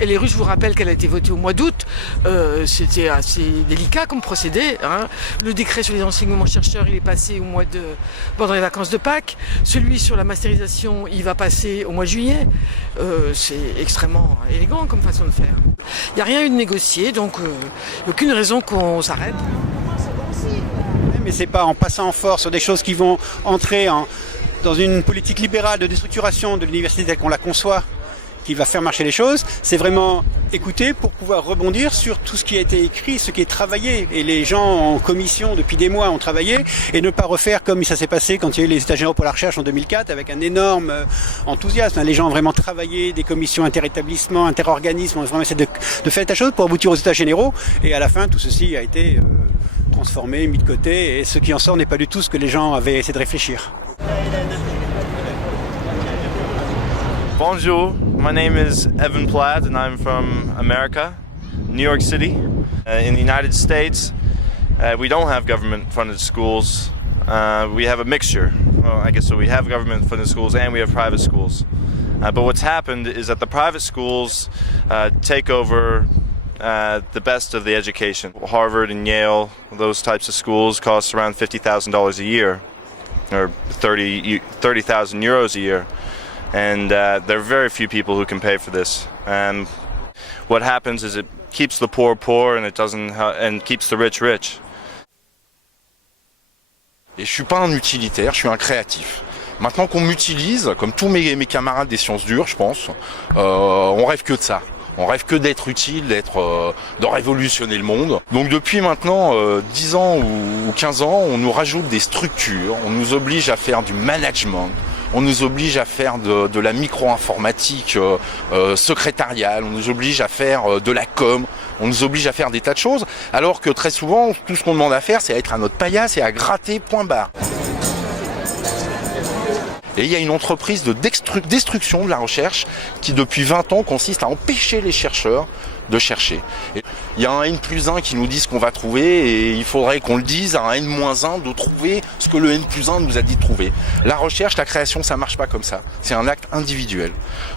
Les rues, je vous rappelle qu'elle a été votée au mois d'août. C'était assez délicat comme procédé. Le décret sur les enseignements chercheurs, il est passé pendant les vacances de Pâques. Celui sur la masterisation, il va passer au mois de juillet. C'est extrêmement élégant comme façon de faire. Il n'y a rien eu de négocié, donc il n'y a aucune raison qu'on s'arrête. Mais c'est pas en passant en force sur des choses qui vont entrer dans une politique libérale de déstructuration de l'université telle qu'on la conçoit, qui va faire marcher les choses. C'est vraiment écouter pour pouvoir rebondir sur tout ce qui a été écrit, ce qui est travaillé. Et les gens en commission depuis des mois ont travaillé, et ne pas refaire comme ça s'est passé quand il y a eu les états généraux pour la recherche en 2004 avec un énorme enthousiasme. Les gens ont vraiment travaillé, des commissions inter-établissements, inter-organismes, ont vraiment essayé de faire la chose pour aboutir aux états généraux. Et à la fin, tout ceci a été transformé, mis de côté, et ce qui en sort n'est pas du tout ce que les gens avaient essayé de réfléchir. Bonjour, my name is Evan Platt and I'm from America, New York City. In the United States, we don't have government-funded schools. We have a mixture. Well, I guess so. We have government-funded schools and we have private schools. But what's happened is that the private schools take over the best of the education. Harvard and Yale, those types of schools cost around $50,000 a year, or 30,000 euros a year. And there are very few people who can pay for this. And what happens is it keeps the poor poor and and keeps the rich rich. Et je suis pas un utilitaire, je suis un créatif. Maintenant qu'on m'utilise, comme tous mes camarades des sciences dures, je pense, on rêve que de ça. On rêve que d'être utile, de révolutionner le monde. Donc depuis maintenant 10 ans ou 15 ans, on nous rajoute des structures, on nous oblige à faire du management. On nous oblige à faire de la micro-informatique secrétariale, on nous oblige à faire de la com, on nous oblige à faire des tas de choses, alors que très souvent, tout ce qu'on demande à faire, c'est à être à notre paillasse et à gratter, point barre. Et il y a une entreprise de destruction de la recherche qui, depuis 20 ans, consiste à empêcher les chercheurs de chercher. Et il y a un N+1 qui nous dit ce qu'on va trouver et il faudrait qu'on le dise à un N-1 de trouver ce que le N+1 nous a dit de trouver. La recherche, la création, ça marche pas comme ça. C'est un acte individuel.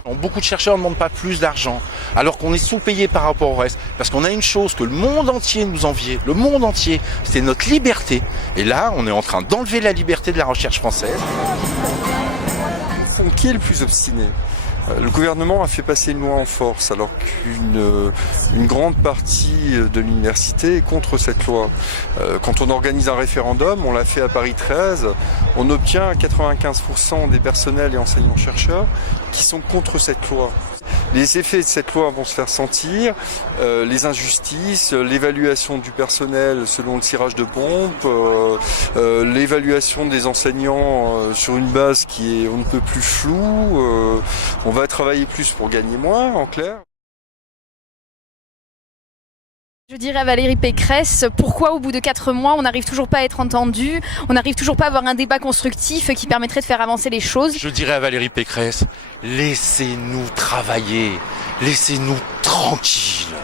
Donc, beaucoup de chercheurs ne demandent pas plus d'argent alors qu'on est sous-payé par rapport au reste. Parce qu'on a une chose que le monde entier nous enviait. Le monde entier, c'est notre liberté. Et là, on est en train d'enlever la liberté de la recherche française. Qui est le plus obstiné ? Le gouvernement a fait passer une loi en force alors qu'une grande partie de l'université est contre cette loi. Quand on organise un référendum, on l'a fait à Paris 13, on obtient 95% des personnels et enseignants-chercheurs qui sont contre cette loi. Les effets de cette loi vont se faire sentir, les injustices, l'évaluation du personnel selon le tirage de pompe, l'évaluation des enseignants sur une base qui est on ne peut plus floue, on va travailler plus pour gagner moins, en clair. Je dirais à Valérie Pécresse, pourquoi au bout de 4 mois on n'arrive toujours pas à être entendu, on n'arrive toujours pas à avoir un débat constructif qui permettrait de faire avancer les choses. Je dirais à Valérie Pécresse, laissez-nous travailler, laissez-nous tranquilles.